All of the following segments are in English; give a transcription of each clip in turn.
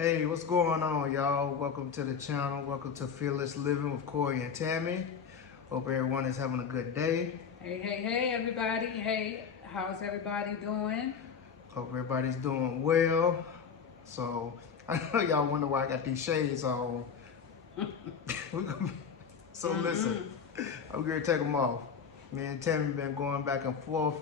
Hey, what's going on, y'all? Welcome to the channel. Welcome to Fearless Living with Corey and Tammy. Hope everyone is having a good day. Hey, everybody. Hey, how's everybody doing? Hope everybody's doing well. So, I know y'all wonder why I got these shades on. So listen, I'm going to take them off. Me and Tammy been going back and forth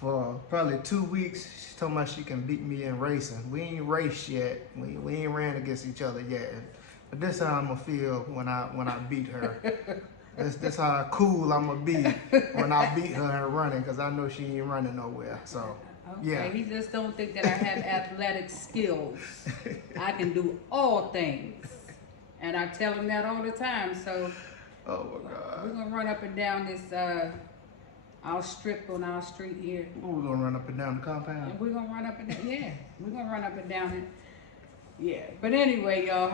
for probably 2 weeks. She told me she can beat me in racing. We ain't raced yet. We ain't ran against each other yet. But this how I'm gonna feel when I beat her. This how cool I'm gonna be when I beat her in running, because I know she ain't running nowhere. So Okay, yeah. he just don't think that I have athletic skills. I can do all things. And I tell him that all the time. So Oh my God. we're gonna run up and down this our strip on our street here. Oh, we're gonna run up and down the compound. And we're gonna run up and down, yeah. We're gonna run up and down it. Yeah. But anyway, y'all,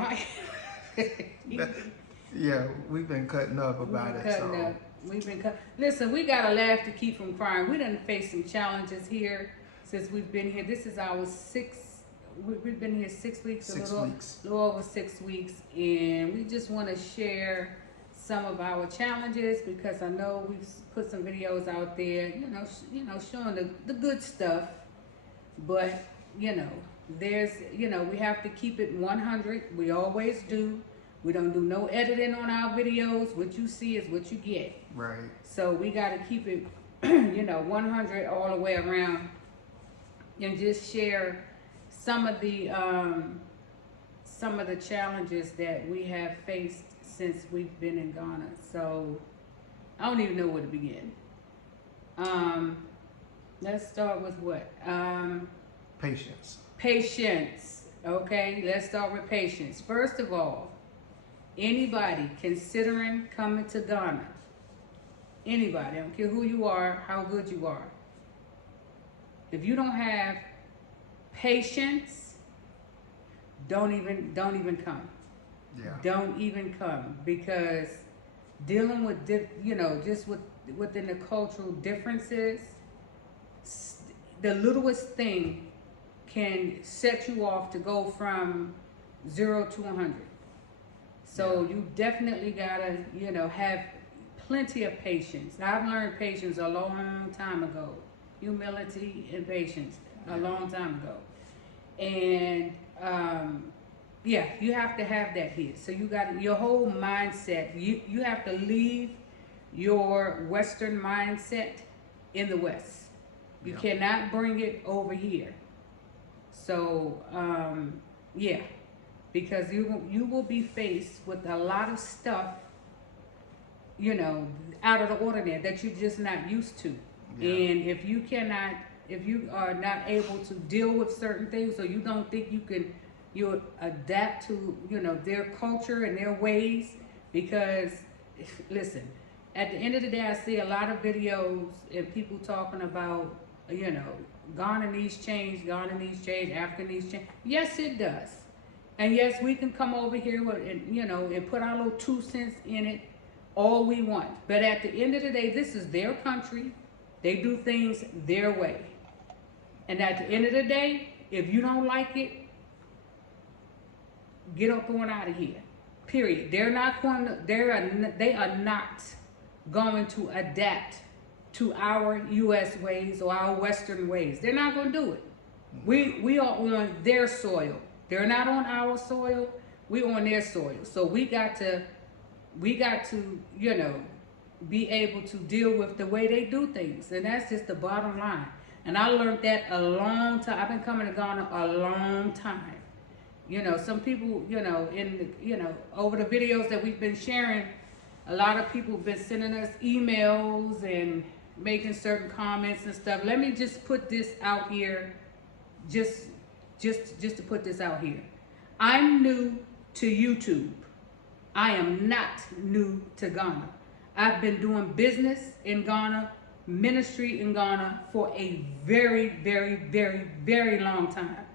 Yeah, we've been cutting up about it. So We've been cut. Listen, we gotta laugh to keep from crying. We done faced some challenges here since we've been here. This is our we've been here 6 weeks, a little over 6 weeks, and we just want to share some of our challenges, because I know we've put some videos out there, showing the good stuff, but there's, we have to keep it 100. We always do. We don't do no editing on our videos. What you see is what you get. right. So we got to keep it, 100 all the way around, and just share some of the challenges that we have faced since we've been in Ghana. So I don't even know where to begin. Let's start with what? Patience. Patience. Okay, let's start with patience. First of all, anybody considering coming to Ghana, anybody, I don't care who you are, how good you are, if you don't have patience, don't even come. Yeah. Don't even come, because dealing with just within the cultural differences, the littlest thing can set you off to go from 0 to 100. So you definitely gotta, have plenty of patience. I've learned patience a long time ago. Humility and patience a long time ago. And you have to have that here. So you got your whole mindset. You have to leave your Western mindset in the West. You cannot bring it over here. So because you will be faced with a lot of stuff, out of the ordinary that you're just not used to. And if you are not able to deal with certain things, or you don't think you'll adapt to, their culture and their ways, because listen, at the end of the day, I see a lot of videos and people talking about, Ghana needs change, Africa needs change. Yes, it does. And yes, we can come over here and put our little 2 cents in it all we want. But at the end of the day, this is their country. They do things their way. And at the end of the day, if you don't like it, get up going out of here. Period. They are not going to adapt to our US ways or our Western ways. They're not going to do it. We are on their soil. They're not on our soil. We're on their soil. So we got to be able to deal with the way they do things. And that's just the bottom line. And I learned that a long time. I've been coming to Ghana a long time. Some people, over the videos that we've been sharing, a lot of people have been sending us emails and making certain comments and stuff. Let me just put this out here, just to put this out here. I'm new to YouTube. I am not new to Ghana. I've been doing business in Ghana, ministry in Ghana for a very, very, very, very long time,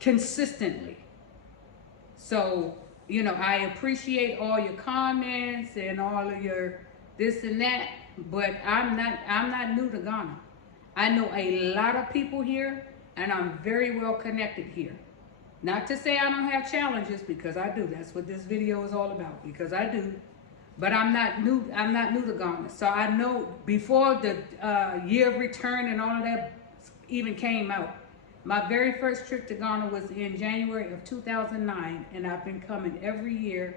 consistently. So, I appreciate all your comments and all of your this and that, but I'm not new to Ghana. I know a lot of people here, and I'm very well connected here. Not to say I don't have challenges, because I do. That's what this video is all about, because I do. But I'm not new. I'm not new to Ghana, so I know before the year of return and all of that even came out. My very first trip to Ghana was in January of 2009, and I've been coming every year,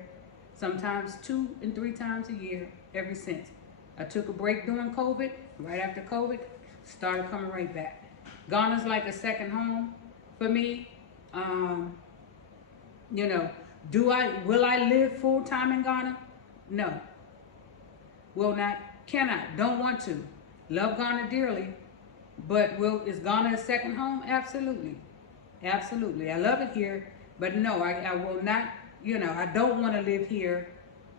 sometimes 2 and 3 times a year ever since. I took a break during COVID. Right after COVID, started coming right back. Ghana's like a second home for me. You know, will I live full time in Ghana? No. Will not, cannot, don't want to. Love Ghana dearly, but is Ghana a second home? Absolutely. Absolutely. I love it here, but no, I will not, you know, I don't want to live here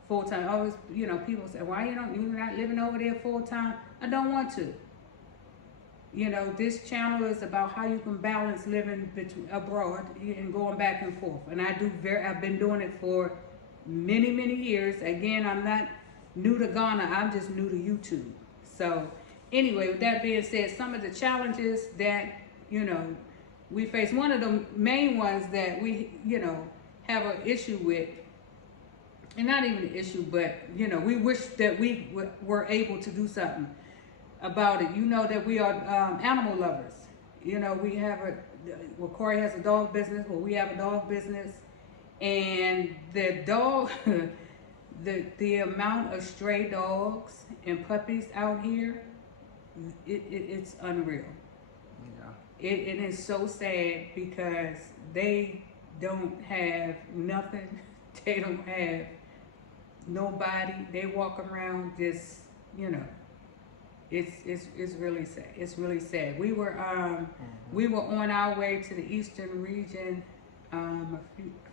full time. Always, you know, people say, why you're not living over there full time? I don't want to. You know, this channel is about how you can balance living abroad and going back and forth. And I've been doing it for many, many years. Again, I'm not new to Ghana. I'm just new to YouTube. So anyway, with that being said, some of the challenges that, you know, we face, one of the main ones that we, you know, have an issue with, and not even an issue, but, you know, we wish that we were able to do something about it. You know that we are animal lovers. You know, we have Corey has a dog business, we have a dog business, and the dog, the amount of stray dogs and puppies out here, it's unreal. Yeah. It is so sad because they don't have nothing. They don't have nobody. They walk around just, you know. It's really sad. It's really sad. We were on our way to the eastern region a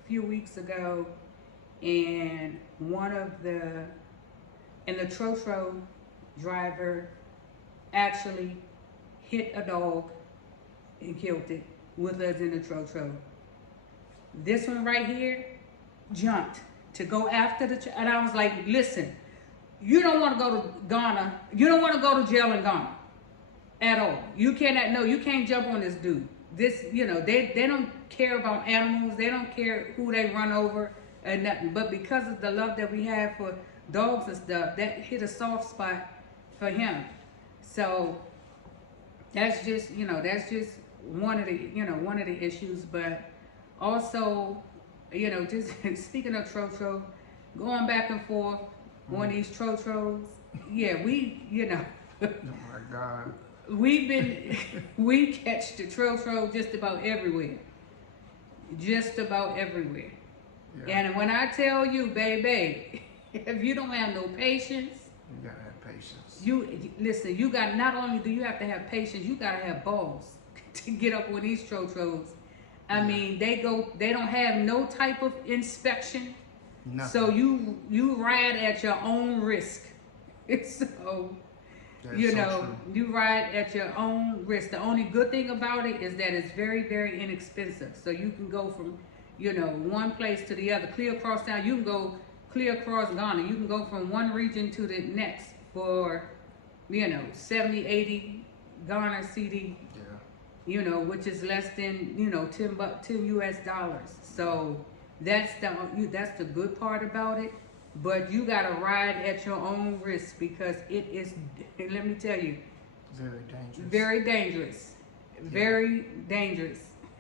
few weeks ago, and the Trotro driver actually hit a dog and killed it with us in the Trotro. This one right here jumped to go after and I was like, listen. You don't want to go to Ghana. You don't want to go to jail in Ghana at all. You can't jump on this dude. This, you know, they don't care about animals. They don't care who they run over and nothing. But because of the love that we have for dogs and stuff, that hit a soft spot for him. So that's just, you know, one of the issues. But also, you know, just speaking of Trotro, going back and forth on these Trotros, yeah, you know. Oh my God. We catch the Trotro just about everywhere. Just about everywhere. Yeah. And when I tell you, baby, if you don't have no patience, you gotta have patience. Listen, not only do you have to have patience, you gotta have balls to get up on these Trotros. I mean, they don't have no type of inspection. Nothing. So you ride at your own risk. So you know, you ride at your own risk. The only good thing about it is that it's very, very inexpensive. So you can go from, you know, one place to the other, clear across town. You can go clear across Ghana. You can go from one region to the next for, you know, 70, 80 Ghana CD. Yeah. You know, which is less than, you know, $10 US. So that's the good part about it. But you gotta ride at your own risk because it is, let me tell you, very dangerous. Very dangerous. Yeah. Very dangerous.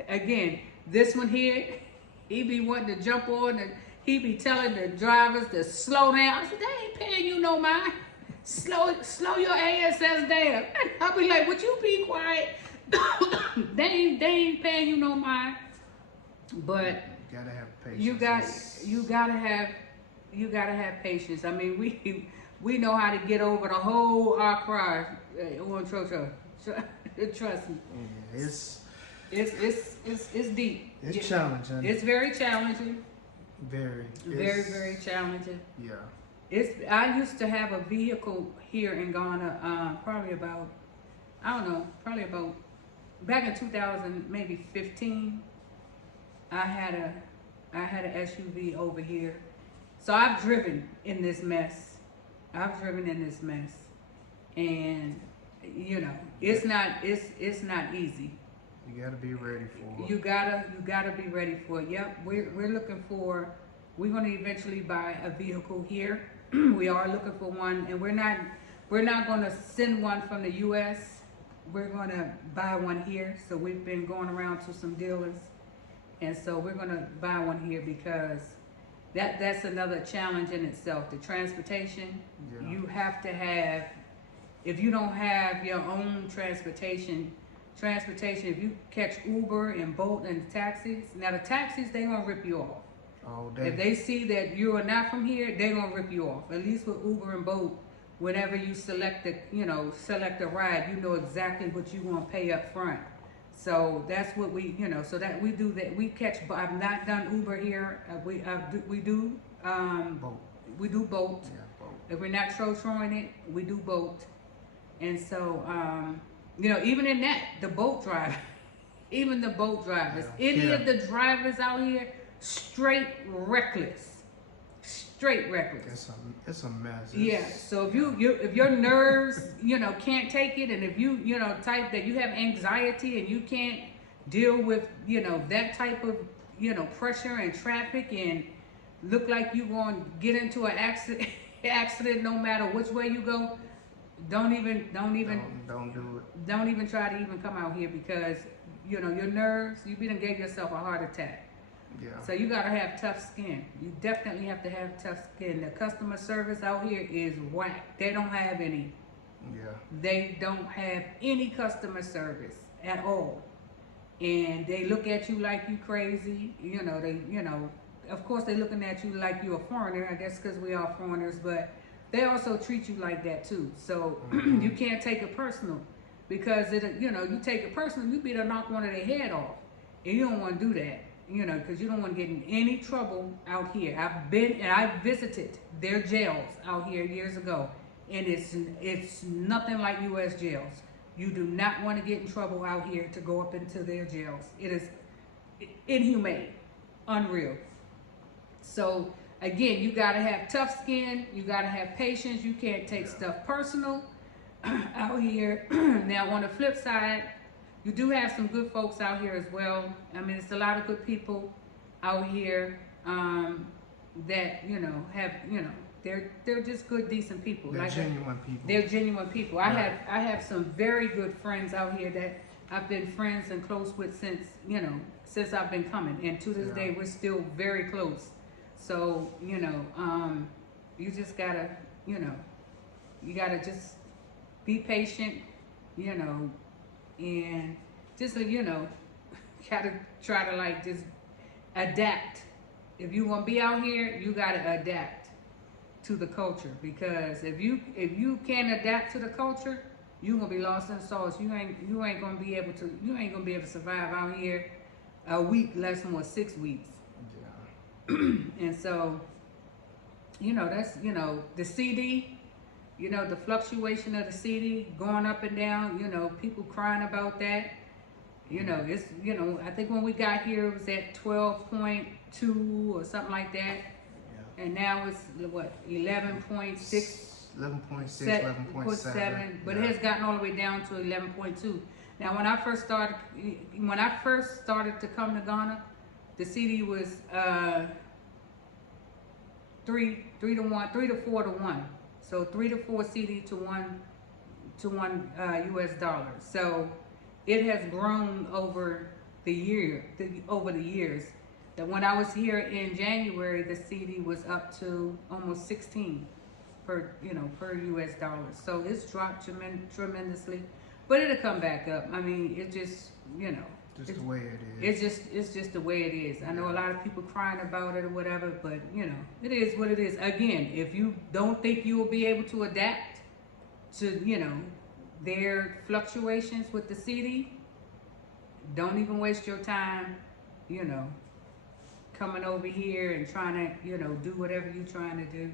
Again, this one here, he be wanting to jump on and he be telling the drivers to slow down. I said, they ain't paying you no mind. Slow your ass down. I'll be like, would you be quiet? they ain't paying you no mind. But you gotta have patience. You gotta have patience. I mean, we know how to get over the whole Accra on Trotro. Trust me. Yeah, it's deep. It's challenging. It's very challenging. Very, very challenging. Yeah. I used to have a vehicle here in Ghana, probably about back in 2000, maybe 15. I had an SUV over here. So I've driven in this mess. And you know, it's not easy. You gotta be ready for it. You gotta be ready for it. Yep, we're looking for. We're gonna eventually buy a vehicle here. We are looking for one, and we're not gonna send one from the U.S. We're gonna buy one here. So we've been going around to some dealers, and so we're gonna buy one here because that's another challenge in itself. The transportation. Yeah. You have to have. If you don't have your own transportation, if you catch Uber and Bolt and taxis, now the taxis, they gonna rip you off. All day. If they see that you are not from here, they gonna rip you off. At least with Uber and Bolt, whenever you select a ride, you know exactly what you gonna pay up front. So that's what we, so that we do that. We catch. I've not done Uber here. We do. Boat. We do Bolt. Yeah, boat. If we're not throwing it, we do Bolt. And so, even in that, the boat driver, even the boat drivers, Yeah. any Yeah. of the drivers out here, straight reckless. It's a mess. Yeah. So if your nerves, can't take it, and if you, type that you have anxiety and you can't deal with, that type of, pressure and traffic and look like you going to get into an accident no matter which way you go, don't even Don't do it. don't even try to even come out here because your nerves, you gave yourself a heart attack. Yeah. So you gotta have tough skin. You definitely have to have tough skin. The customer service out here is whack. They don't have any. Yeah. They don't have any customer service at all, and they look at you like you crazy. Of course they're looking at you like you're a foreigner. I guess because we are foreigners, but they also treat you like that too. So you can't take it personal because you take it personal, you be to knock one of their head off, and you don't want to do that. Because you don't want to get in any trouble out here. I've visited their jails out here years ago, and it's nothing like U.S. jails. You do not want to get in trouble out here to go up into their jails. It is inhumane, unreal. So again, you gotta have tough skin. You gotta have patience. You can't take stuff personal out here. Now, on the flip side, you do have some good folks out here as well. I mean, it's a lot of good people out here that have they're just good, decent people. They're genuine people. They're genuine people. I have some very good friends out here that I've been friends and close with since I've been coming, and to this day we're still very close. So you just gotta you gotta just be patient, and just gotta try to just adapt. If you want to be out here, you gotta adapt to the culture, because if you can't adapt to the culture, you're gonna be lost in the sauce. You ain't gonna be able to survive out here a week, less more 6 weeks. Yeah. And so that's the CD. The fluctuation of the CD going up and down, people crying about that. It's, I think when we got here, it was at 12.2 or something like that. Yeah. And now it's, what, 11.6? 11.6, 11.7. But yeah. it has gotten all the way down to 11.2. Now, when I first started to come to Ghana, the CD was 3 to 4 to 1. So 3 to 4 CD to one US dollar. So it has grown over the years. That when I was here in January, the CD was up to almost 16 per US dollar. So it's dropped tremendously, but it'll come back up. I mean, it just Just the way it is. It's just the way it is. I know a lot of people crying about it or whatever, but it is what it is. Again, if you don't think you will be able to adapt to their fluctuations with the CD, don't even waste your time coming over here and trying to do whatever you're trying to do.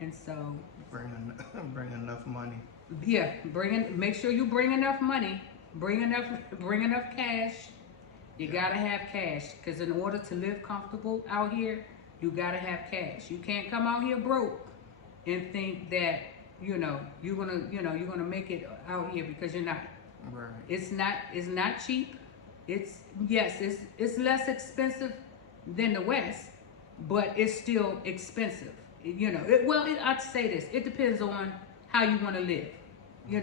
And so bring enough money. Yeah, make sure you bring enough money. Bring enough cash. You gotta have cash, because in order to live comfortable out here, you gotta have cash. You can't come out here broke and think that you're gonna make it out here, because you're not. Right. It's not cheap. It's yes, it's less expensive than the West, but it's still expensive. I'd say this. It depends on how you want to live.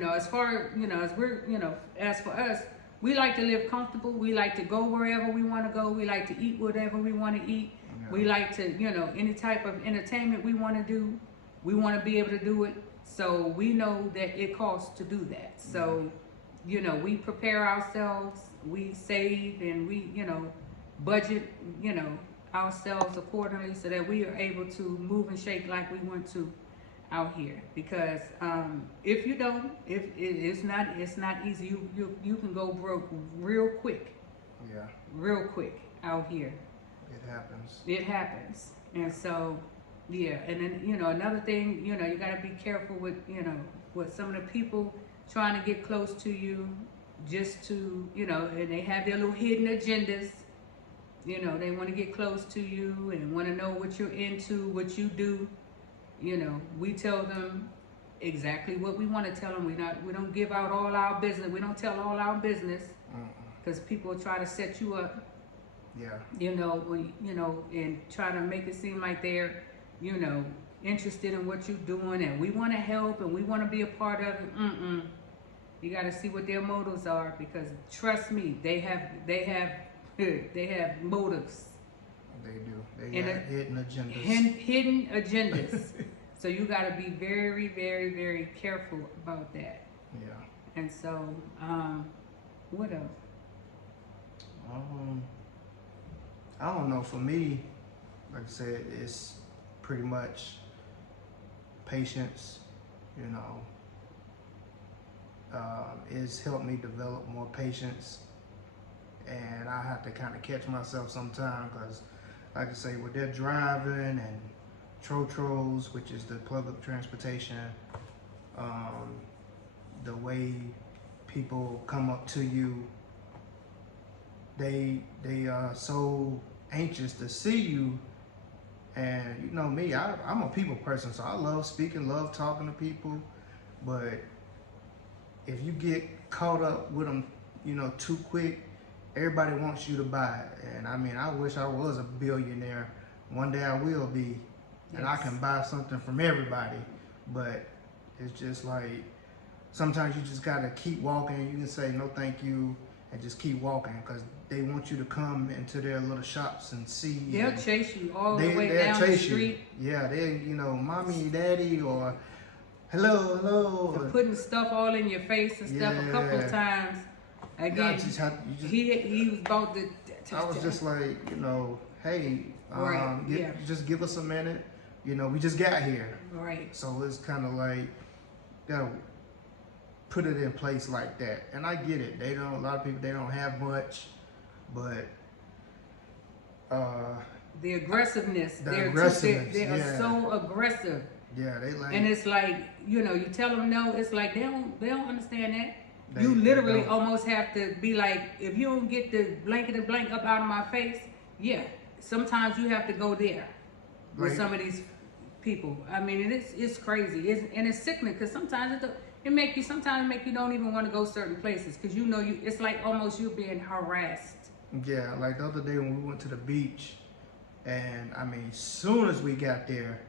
As far as we're as for us, we like to live comfortable. We like to go wherever we want to go. We like to eat whatever we want to eat. Yeah. We like to any type of entertainment we want to do. We want to be able to do it. So we know that it costs to do that. So we prepare ourselves. We save and we budget ourselves accordingly so that we are able to move and shake like we want to out here. Because if you don't, if it's not easy. You can go broke real quick. Yeah. Real quick out here. It happens. It happens, and so yeah. And then another thing, you gotta be careful with with some of the people trying to get close to you, just to and they have their little hidden agendas. They want to get close to you and want to know what you're into, what you do. We tell them exactly what we want to tell them. We don't give out all our business. We don't tell all our business because people try to set you up. Yeah. And try to make it seem like they're interested in what you're doing, and we want to help and we want to be a part of it. You got to see what their motives are, because trust me, they have motives. They do. They got hidden agendas. Hidden agendas. So you got to be very, very, very careful about that. Yeah. And so, what else? I don't know. For me, like I said, it's pretty much patience. It's helped me develop more patience, and I have to kind of catch myself sometimes because, like I say, when they're driving and trotros, which is the public transportation, the way people come up to you, they are so anxious to see you. And me, I'm a people person, so I love speaking, love talking to people. But if you get caught up with them, too quick, everybody wants you to buy it. And I wish I was a billionaire. One day I will be, and I can buy something from everybody. But it's just like, sometimes you just gotta keep walking. You can say no thank you and just keep walking, because they want you to come into their little shops and see. They'll chase you all the way down the street. Yeah, mommy, daddy, or hello. For putting stuff all in your face and stuff a couple of times. Again, he was about to. I was just like, hey, just give us a minute. We just got here. Right. So it's kind of like, put it in place like that. And I get it. A lot of people, they don't have much, but the aggressiveness. They are so aggressive. Yeah, they like. And it's like, you tell them no. It's like they don't understand that. You literally almost have to be like, if you don't get the blankety blank up out of my face, yeah. Sometimes you have to go there with some of these people. It's crazy. It's sickening, because sometimes it make you don't even want to go certain places, because it's like almost you're being harassed. Yeah, like the other day when we went to the beach, and as soon as we got there,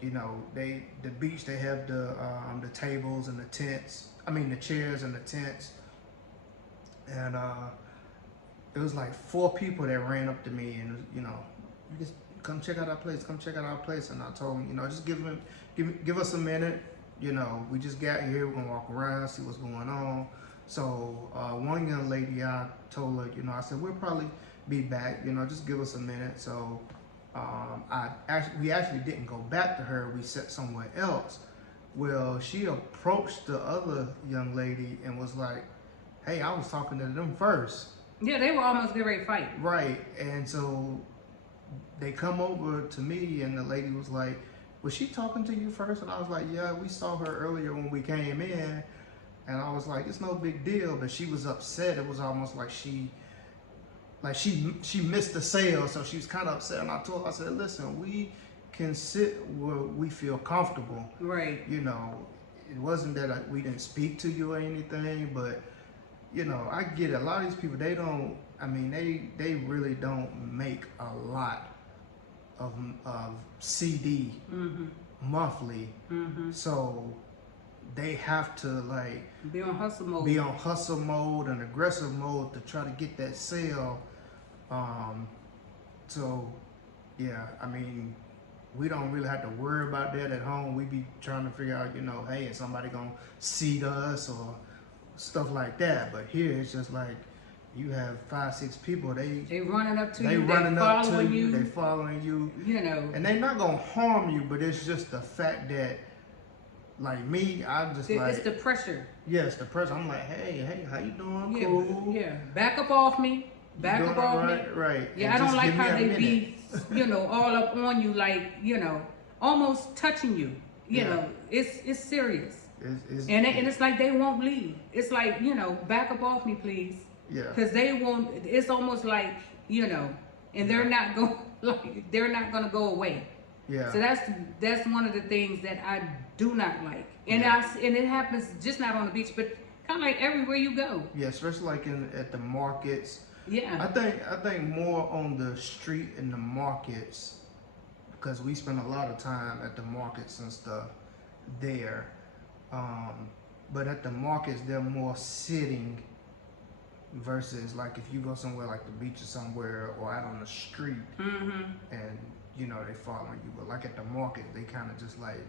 the beach, they have the tables and the tents. The chairs and the tents, and it was like 4 people that ran up to me, and you just come check out our place. And I told them, just give us a minute. We just got here. We're gonna walk around, see what's going on. So one young lady, I told her, I said, we'll probably be back. Just give us a minute. So we actually didn't go back to her. We sat somewhere else. Well, she approached the other young lady and was like, hey, I was talking to them first. Yeah, they were almost getting ready to fight. Right. And so they come over to me, and the lady was like, was she talking to you first? And I was like, yeah, we saw her earlier when we came in. And I was like, it's no big deal. But she was upset. It was almost like she missed the sale. So she was kind of upset. And I told her, I said, listen, we can sit where we feel comfortable. Right. It wasn't that we didn't speak to you or anything, but you know, I get it. A lot of these people, they don't. I mean, they really don't make a lot of CD Mm-hmm. monthly, Mm-hmm. so they have to like Be on hustle mode. be on hustle mode and aggressive mode to try to get that sale. Um, so yeah, I mean, we don't really have to worry about that at home. We be trying to figure out, you know, hey, is somebody gonna seat us or stuff like that. But here it's just like you have 5-6 people. They running up to They you. running They up to following you. you. They following you. You know. And they not gonna harm you, but it's just the fact that, like me, I'm just like, It's the pressure. yes, the pressure. I'm like, hey, how you doing? Yeah, Cool. yeah. Back up off me. Back You up doing off all me. right? Right. Yeah, And I don't just like give me how a they minute. be, you know, all up on you, like, you know, almost touching you. You Yeah. know, it's serious. It's, And it's like they won't leave. It's like, you know, back up off me, please. yeah. Because they won't. It's almost like, you know, and they're not going like they're not going to go away. Yeah. So that's one of the things that I do not like. And Yeah. and it happens just not on the beach, but kind of like everywhere you go. Yeah, especially like at the markets. Yeah. I think more on the street and the markets, because we spend a lot of time at the markets and stuff there. But at the markets, they're more sitting versus like if you go somewhere like the beach or somewhere or out on the street Mm-hmm. and you know they following you. But like at the market, they kind of just like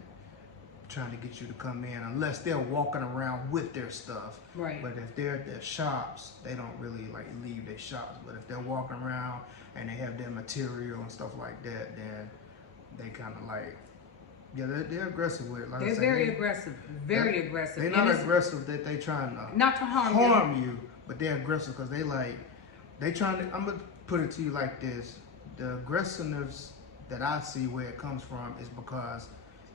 trying to get you to come in unless they're walking around with their stuff. Right. But if they're at their shops, they don't really like leave their shops. But if they're walking around and they have their material and stuff like that, then they kind of like, yeah, they're aggressive with it. Like I They're say, very aggressive. Very aggressive. They're And not it's aggressive that they trying to not to harm you, but they're aggressive because they trying to. I'm gonna put it to you like this: the aggressiveness that I see where it comes from is because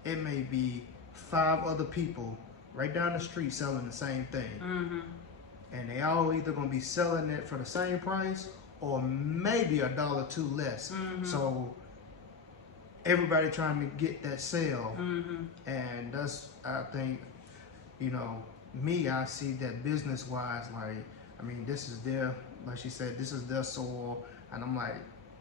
it may be 5 other people right down the street selling the same thing, Mm-hmm. and they all either gonna be selling it for the same price or maybe $1 or 2 less. Mm-hmm. So everybody trying to get that sale, Mm-hmm. and that's, I think, you know, me, I see that business wise, like, I mean, this is their, like she said, this is their soil, and I'm like,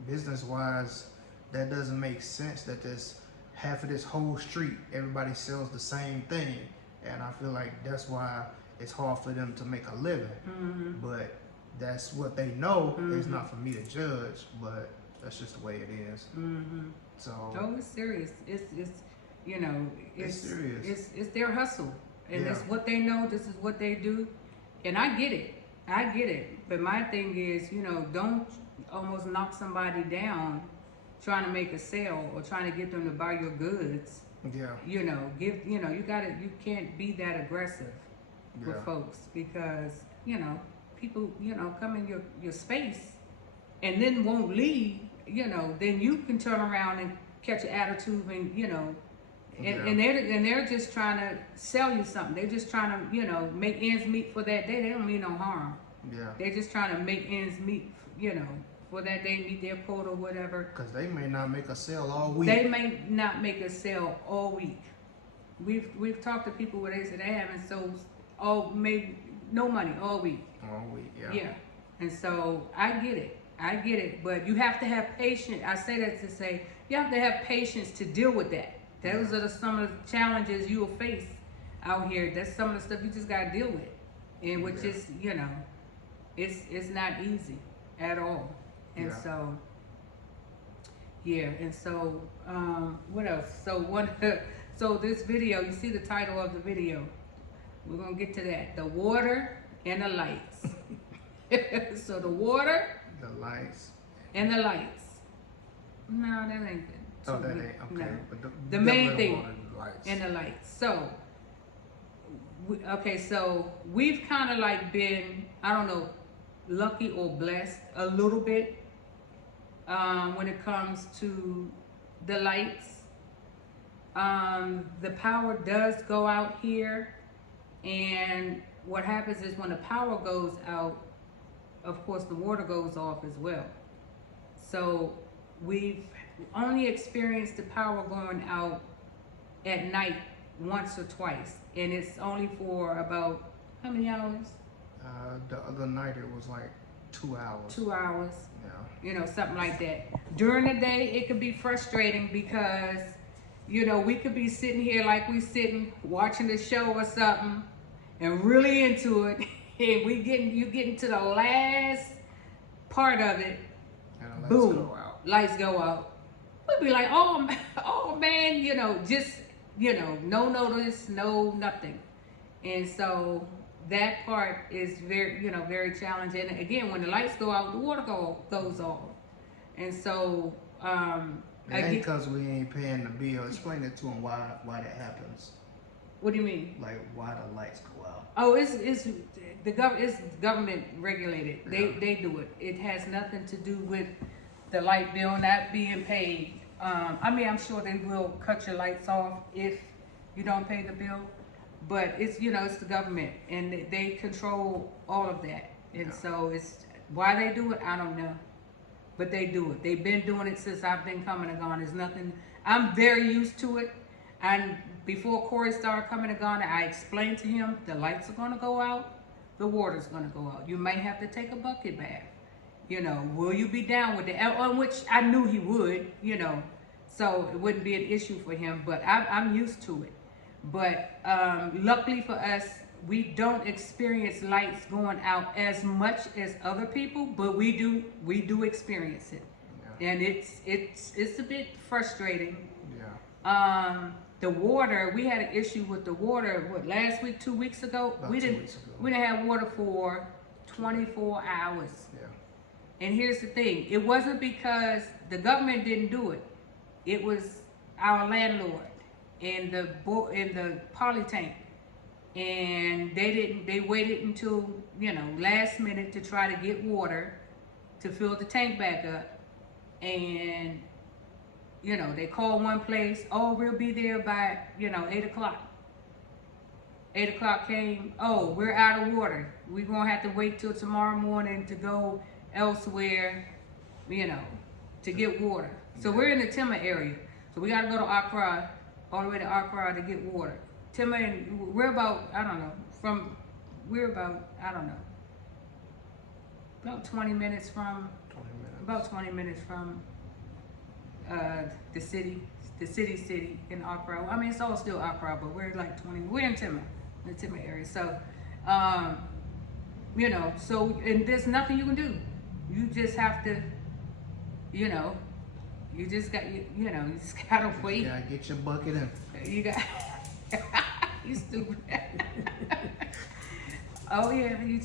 business wise, that doesn't make sense that this half of this whole street, everybody sells the same thing, and I feel like that's why it's hard for them to make a living. Mm-hmm. But that's what they know. It's Mhm. not for me to judge, but that's just the way it is. Mm-hmm. So Oh, it's serious. It's you know, It's serious. It's their hustle, and Yeah. it's what they know. This is what they do, and I get it. I get it. But my thing is, you know, don't almost knock somebody down trying to make a sale or trying to get them to buy your goods. yeah, You know, you can't be that aggressive with yeah, folks because, you know, people, you know, come in your space and then won't leave, you know, then you can turn around and catch an attitude and, you know, and they're just trying to sell you something. They're just trying to, you know, make ends meet for that day. They don't mean no harm. yeah. They're just trying to make ends meet, you know, for that day, meet their quota or whatever. Because they may not make a sale all week. They may not make a sale all week. We've talked to people where they said they haven't sold made no money all week. all week, yeah. Yeah. And so I get it, but you have to have patience. I say that to say you have to have patience to deal with that. Those are some of the challenges you will face out here. That's some of the stuff you just gotta deal with, and which Yeah. is, you know, it's not easy at all. And Yeah. so, yeah. And so, what else? So this video, you see the title of the video. We're gonna get to that. The water and the lights. So the water The lights. and the lights. No, that ain't good. Oh, that ain't okay. No. But The main definitely thing water and lights. and the lights. So, so we've kind of like been, I don't know, lucky or blessed a little bit when it comes to the lights. The power does go out here, and what happens is when the power goes out, of course the water goes off as well. So we've only experienced the power going out at night once or twice, and it's only for about how many hours? The other night it was like 2 hours. 2 hours. Yeah. You know, something like that. During the day, it could be frustrating because, you know, we could be sitting here like we sitting watching the show or something, and really into it, and you getting to the last part of it, And the lights boom, go out. lights go out. We'd be like, oh man, you know, just, you know, no notice, no nothing. And so that part is very, you know, very challenging. And again, when the lights go out, the water goes off. And so, It ain't because we ain't paying the bill. Explain it to them why that happens. what do you mean? Like why the lights go out. Oh, it's government regulated. Yeah. They do it. It has nothing to do with the light bill not being paid. I mean, I'm sure they will cut your lights off if you don't pay the bill, but it's, you know, it's the government and they control all of that. And Yeah. so it's why they do it, I don't know, but they do it. They've been doing it since I've been coming and gone. There's nothing. I'm very used to it. And before Corey started coming and gone, I explained to him the lights are going to go out, the water's going to go out. You may have to take a bucket bath. You know, will you be down with it? On which I knew he would, you know, so it wouldn't be an issue for him, but I'm used to it. But luckily for us, we don't experience lights going out as much as other people, but we do experience it. Yeah. And it's a bit frustrating. Yeah. The water, we had an issue with the water, what, last week, 2 weeks ago? About We 2 didn't weeks ago. we didn't have water for 24 hours. Yeah. And here's the thing, it wasn't because the government didn't do it. It was our landlord and the poly tank. And they waited until, you know, last minute to try to get water to fill the tank back up. And, you know, they called one place, oh, we'll be there by, you know, 8 o'clock. 8 o'clock came, oh, we're out of water. We're going to have to wait till tomorrow morning to go elsewhere, you know, to get water. So we're in the Timber area. So we got to go to Accra, all the way to Accra to get water. Timber, and we're about, I don't know, about 20 minutes from, 20 minutes. about 20 minutes from the city in Accra. I mean, it's all still Accra, but we're like 20, we're in Timber, the Timber area. So, you know, so, and there's nothing you can do. You just have to, you know, you just gotta wait. You gotta get your bucket in. You got, you stupid. Oh yeah, you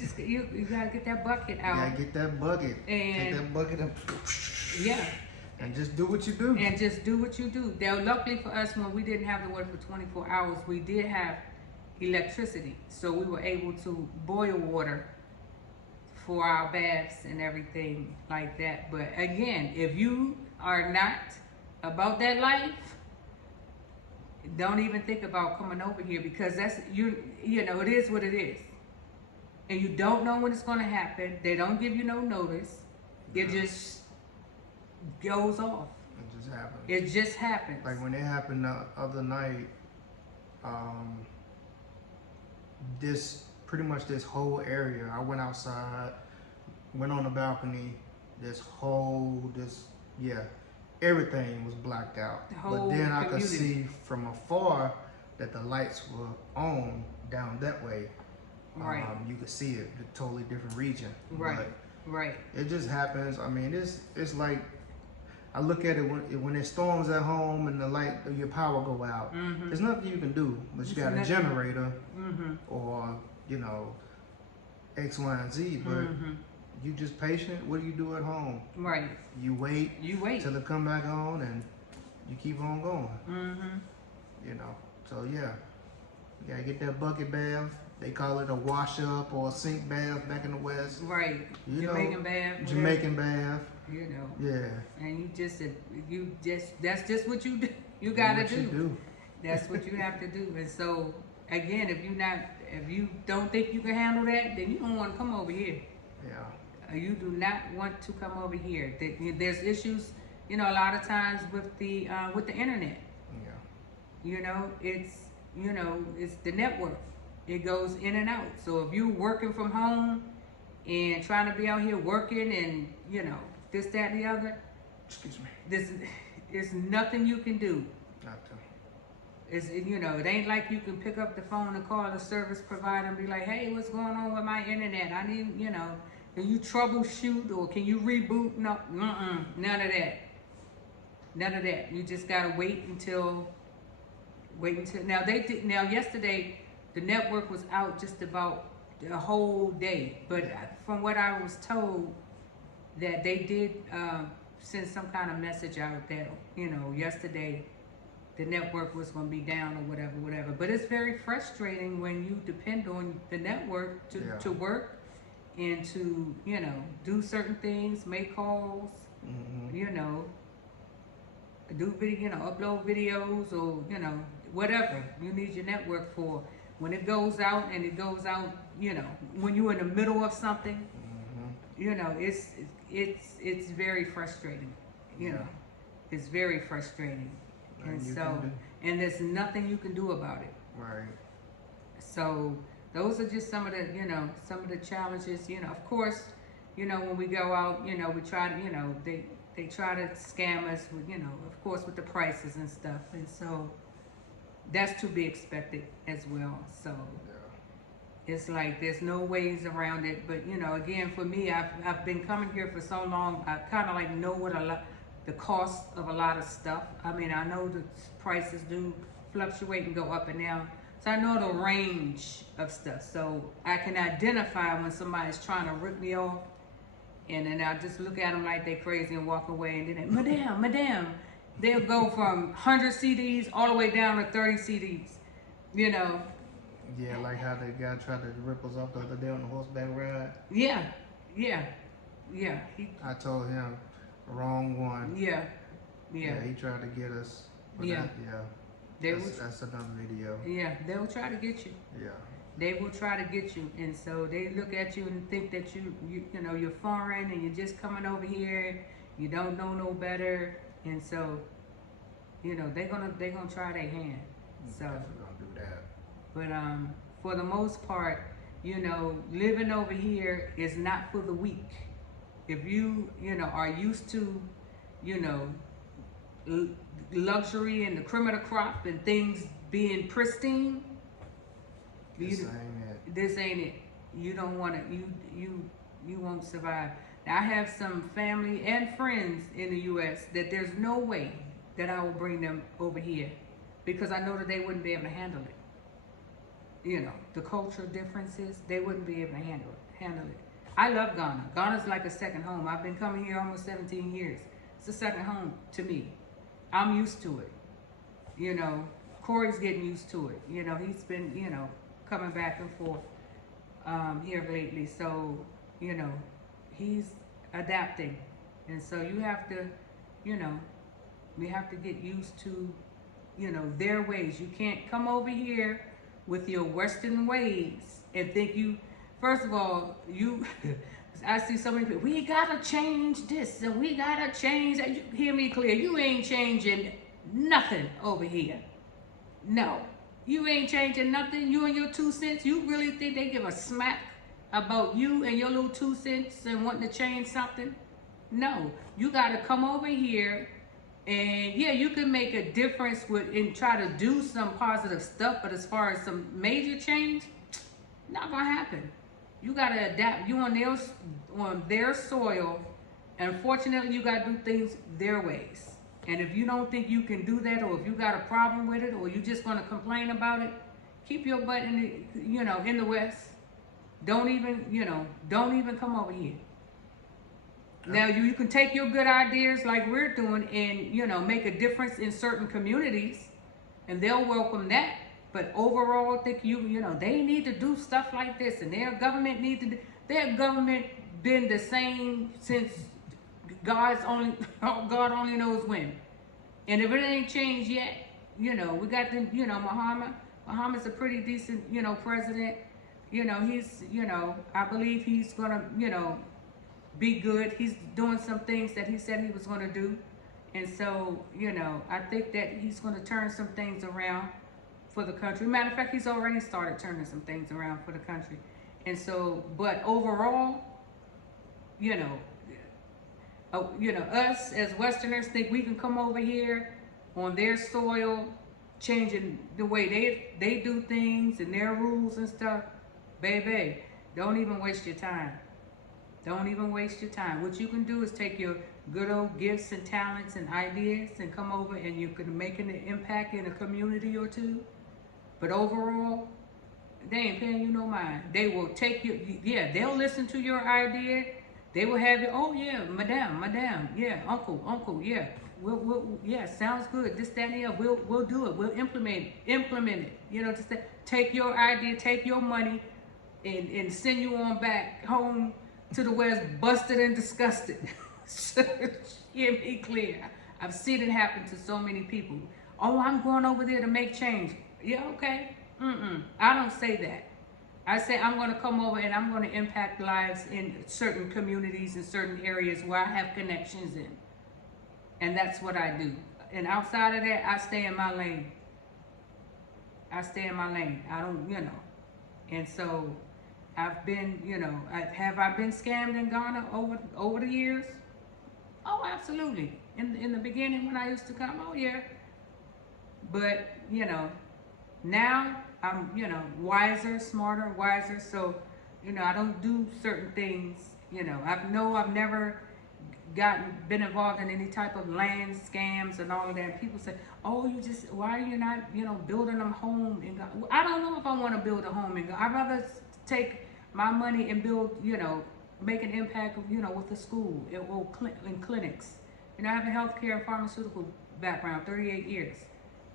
gotta get that bucket out. You gotta get that bucket. And take that bucket and yeah. And just do what you do. And just do what you do. Now, luckily for us, when we didn't have the water for 24 hours, we did have electricity. So we were able to boil water for our baths and everything like that. But again, if you are not about that life, don't even think about coming over here, because that's, you know, it is what it is. And you don't know when it's going to happen. They don't give you no notice. It just goes off. It just happens. It just happens. Like when it happened the other night, pretty much this whole area, I went outside, went on the balcony, everything was blacked out. The whole But then I could community. see from afar that the lights were on down that way. Right. You could see it, a totally different region. Right. But Right. it just happens. I mean, it's like, I look at it when it storms at home and your power go out. Mm-hmm. There's nothing you can do, but you got a Nothing. generator Mm-hmm. or, you know, X, Y, and Z. But Mm-hmm. you just patient. What do you do at home? Right. You wait You wait. till it come back on and you keep on going. Mm-hmm. You know. So yeah, you gotta get that bucket bath. They call it a wash up or a sink bath back in the West. Right. You Jamaican know, bath. whatever. Jamaican bath. You know. Yeah. And that's just what you do. You gotta what do. You do. That's what you have to do. And so again, if you don't think you can handle that, then you don't want to come over here. Yeah. You do not want to come over here. There's issues, you know, a lot of times with the internet. Yeah. You know, it's the network. It goes in and out. So if you're working from home and trying to be out here working and, you know, this, that, and the other, Excuse me. this is nothing you can do. Not to. It's, you know, it ain't like you can pick up the phone and call a service provider and be like, hey, what's going on with my internet? I need, you know, can you troubleshoot or can you reboot? No, none of that. None of that. You just gotta wait until. Now yesterday, the network was out just about the whole day. But from what I was told, that they did send some kind of message out that, you know, yesterday the network was going to be down or whatever. But it's very frustrating when you depend on the network to work and to, you know, do certain things, make calls, you know, do video, you know, upload videos or, you know, whatever you need your network for. When it goes out and it goes out, you know, when you're in the middle of something, you know, it's very frustrating, you know, it's very frustrating. And so, and there's nothing you can do about it. Right. So those are just some of the, you know, some of the challenges, you know, of course, you know, when we go out, you know, we try to, you know, they try to scam us with, you know, of course with the prices and stuff. And so that's to be expected as well. So it's like, there's no ways around it. But, you know, again, for me, I've been coming here for so long, I kind of like know what the cost of a lot of stuff. I mean, I know the prices do fluctuate and go up and down. So I know the range of stuff. So I can identify when somebody's trying to rip me off. And then I just look at them like they crazy and walk away. And then, madam, they'll go from 100 CDs all the way down to 30 CDs, you know. Yeah, like how the guy tried to rip us off the other day on the horseback ride. Yeah. I told him, wrong one. Yeah, he tried to get us. That's another video. Yeah, they will try to get you. Yeah. They will try to get you, and so they look at you and think that you know, you're foreign and you're just coming over here. You don't know no better, and so, you know, they're gonna try their hand. So Definitely gonna do that. But for the most part, you know, living over here is not for the weak. If you know, are used to, you know, luxury and the cream of the crop and things being pristine, this ain't it. You don't want to. You won't survive. Now, I have some family and friends in the U.S. that there's no way that I will bring them over here because I know that they wouldn't be able to handle it. You know, the cultural differences, they wouldn't be able to handle it. I love Ghana. Ghana's like a second home. I've been coming here almost 17 years. It's a second home to me. I'm used to it. You know, Corey's getting used to it. You know, he's been, you know, coming back and forth here lately. So, you know, he's adapting. And so you have to, you know, we have to get used to, you know, their ways. You can't come over here with your Western ways and think you, first of all, I see so many people, we gotta change this and we gotta change that. You hear me clear, you ain't changing nothing over here. No, you ain't changing nothing. You and your 2 cents, you really think they give a smack about you and your little 2 cents and wanting to change something? No, you gotta come over here and yeah, you can make a difference and try to do some positive stuff, but as far as some major change, not gonna happen. You gotta adapt. You on their soil, and fortunately, you gotta do things their ways. And if you don't think you can do that, or if you got a problem with it, or you just gonna complain about it, keep your butt in the West. Don't even come over here. Now you can take your good ideas like we're doing and, you know, make a difference in certain communities and they'll welcome that. But overall, I think you know, they need to do stuff like this and their government their government been the same since God only knows when. And if it ain't changed yet, you know, we got the, you know, Muhammad's a pretty decent, you know, president. You know, he's, you know, I believe he's gonna, you know, be good. He's doing some things that he said he was going to do. And so, you know, I think that he's going to turn some things around for the country. Matter of fact, he's already started turning some things around for the country. And so, but overall, you know, us as Westerners think we can come over here on their soil, changing the way they do things and their rules and stuff. Baby, don't even waste your time. Don't even waste your time. What you can do is take your good old gifts and talents and ideas and come over and you can make an impact in a community or two. But overall, they ain't paying you no mind. They will take you, yeah, they'll listen to your idea. They will have you, oh yeah, madam, yeah, uncle, yeah. Yeah, sounds good. This, that, and the other. We'll do it. We'll implement it. You know, just take your idea, take your money, and send you on back home to the West, busted and disgusted. Hear me clear. I've seen it happen to so many people. Oh, I'm going over there to make change. Yeah, okay. I don't say that. I say I'm going to come over and I'm going to impact lives in certain communities and certain areas where I have connections in. And that's what I do. And outside of that, I stay in my lane. I don't, And so I've been, have I been scammed in Ghana over the years? Oh, absolutely. In the beginning when I used to come, oh yeah. But, now I'm, wiser, smarter, wiser. So, I don't do certain things, I've never been involved in any type of land scams and all of that. And people say, oh, why are you not, building a home in God? I don't know if I want to build a home in God. I'd rather take my money and build, make an impact, with the school and clinics. I have a healthcare and pharmaceutical background, 38 years.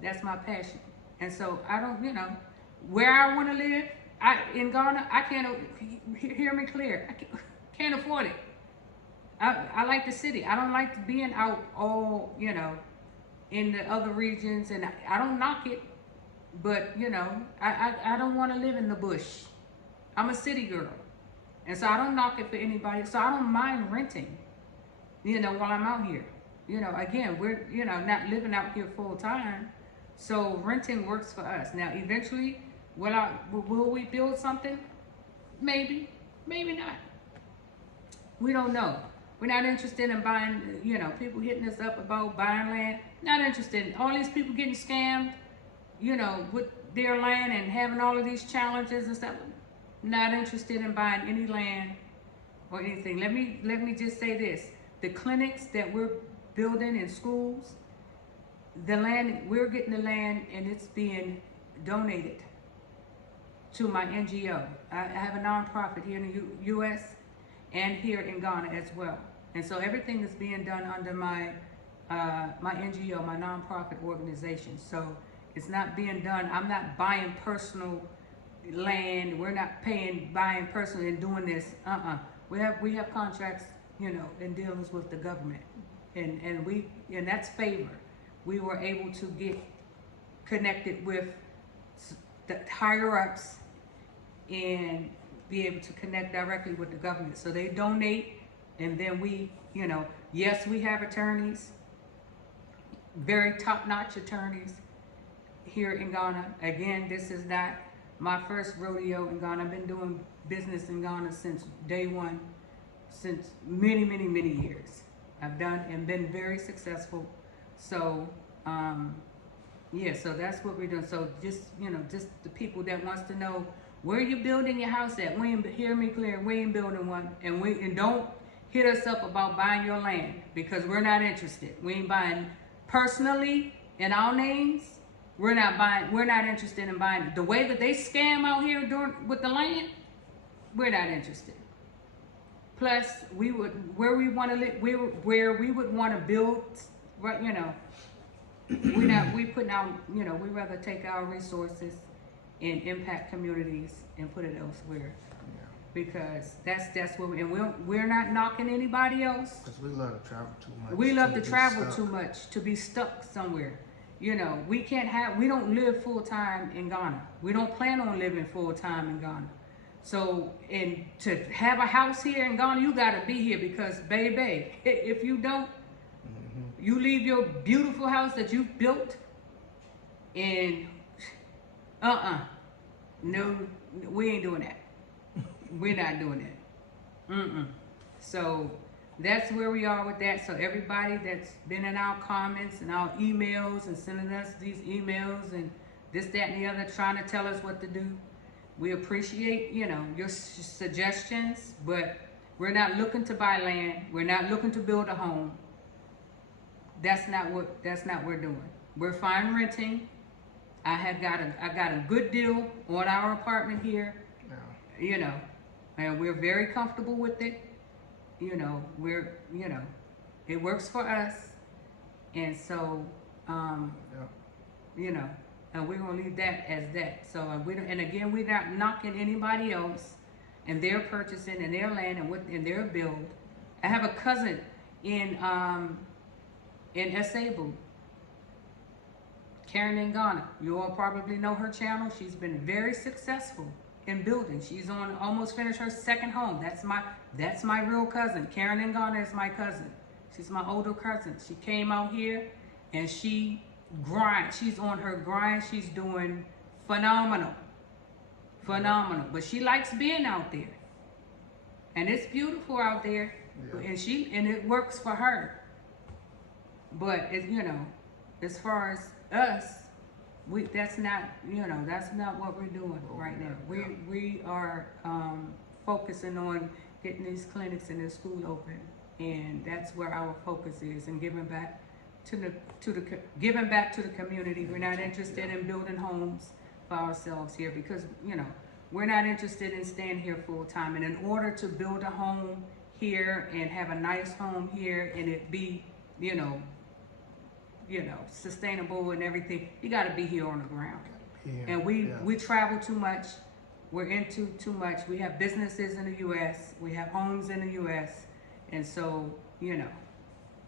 That's my passion. And so I don't, where I want to live, in Ghana, I can't, hear me clear, I can't afford it. I like the city. I don't like being out all, in the other regions, and I don't knock it, but, I don't want to live in the bush. I'm a city girl, and so I don't knock it for anybody, so I don't mind renting, while I'm out here. Again, we're, not living out here full time, so renting works for us. Now, eventually, will we build something? Maybe, maybe not. We don't know. We're not interested in buying, people hitting us up about buying land. Not interested. All these people getting scammed, with their land and having all of these challenges and stuff. Not interested in buying any land or anything. Let me just say this. The clinics that we're building in schools, the land, we're getting the land and it's being donated to my NGO. I have a nonprofit here in the U.S. and here in Ghana as well. And so everything is being done under my my NGO, my nonprofit organization. So it's not being done, I'm not buying personal land, we're not buying personal and doing this. We have contracts, in dealings with the government. And that's favor. We were able to get connected with the higher ups and be able to connect directly with the government. So they donate, and then we, yes, we have attorneys, very top-notch attorneys here in Ghana. Again, this is not my first rodeo in Ghana. I've been doing business in Ghana since day one, since many, many, many years. I've done and been very successful. So, yeah, so that's what we're doing. So just, just the people that wants to know, where you building your house at? We ain't, hear me clear, we ain't building one. And don't hit us up about buying your land, because we're not interested. We ain't buying personally in our names. We're not interested in buying it. The way that they scam out here with the land, we're not interested. Plus, where we want to live, where we would want to build, right, we putting out, we rather take our resources and impact communities and put it elsewhere. Yeah. Because that's what we're not knocking anybody else. Because we love to travel too much. We love to travel too much to be stuck somewhere. We don't live full time in Ghana. We don't plan on living full time in Ghana. So, and to have a house here in Ghana, you gotta be here, because baby, if you don't, you leave your beautiful house that you built, and No, we ain't doing that. We're not doing that. So that's where we are with that. So everybody that's been in our comments and our emails and sending us these emails and this, that, and the other, trying to tell us what to do, we appreciate, your suggestions, but we're not looking to buy land. We're not looking to build a home. That's not what we're doing. We're fine renting. I got a good deal on our apartment here, Yeah. And we're very comfortable with it. It works for us. And so, Yeah. and we're gonna leave that as that. So and again, we're not knocking anybody else and their purchasing and their land and their build. I have a cousin in Sable, Karen in Ghana. You all probably know her channel. She's been very successful in building. She's almost finished her second home. That's my real cousin. Karen in Ghana is my cousin. She's my older cousin. She came out here and she grind. She's on her grind. She's doing phenomenal. But she likes being out there. And it's beautiful out there. Yeah. And it works for her. But as far as us, that's not what we're doing right now. We are focusing on getting these clinics and this school open, and that's where our focus is, and giving back to the community. We're not interested in building homes for ourselves here because we're not interested in staying here full time. And in order to build a home here and have a nice home here and it be sustainable and everything, you got to be here on the ground. Yeah. And we travel too much. We're into too much. We have businesses in the U.S. We have homes in the U.S. And so,